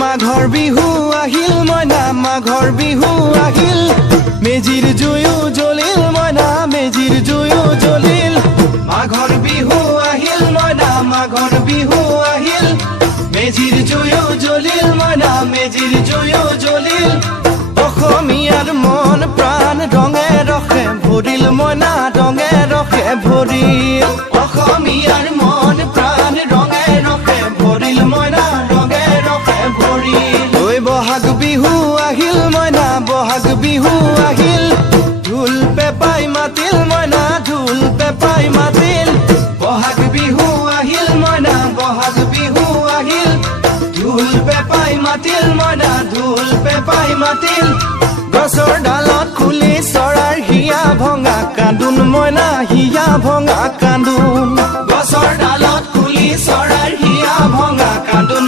মাঘৰ বিহু আহিল মইনা মাঘৰ বিহু আহিল মেজিৰ জুয়ো জ্বলিল মইনা মেজিৰ জুয়ো জ্বলিল মাঘৰ বিহু আহিল মইনা মাঘৰ বিহু আহিল মেজিৰ জুয়ো জ্বলিল মইনা মেজিৰ জুয়ো জ্বলিল অসমীয়াৰ মন প্ৰাণ ৰঙে ৰখে ভৰিল মইনা ৰঙে ৰখে ভৰিল অসমীয়াৰ মন প্ৰাণ ৰঙে ৰখে ভৰিল মইনা ৰঙে ৰখে ভৰিল ঐ বহাগ বিহু আহিল মইনা বহাগ বিহু আহিল ঢোল পেপাই মাতিল মইনা ঢোল পেপাই মাতিল বহাগ বিহু আহিল মইনা বহাগ বিহু আহিল ঢোল পেপাই মাতিল মইনা ঢোল পেপাই মাতিল গছৰ ডালত খুলি চৰাৰ হিয়া ভঙা কান্দোন মইনা হিয়া ভঙা কান্দোন গছৰ ডালত খুলি চৰাৰ হিয়া ভঙা কান্দোন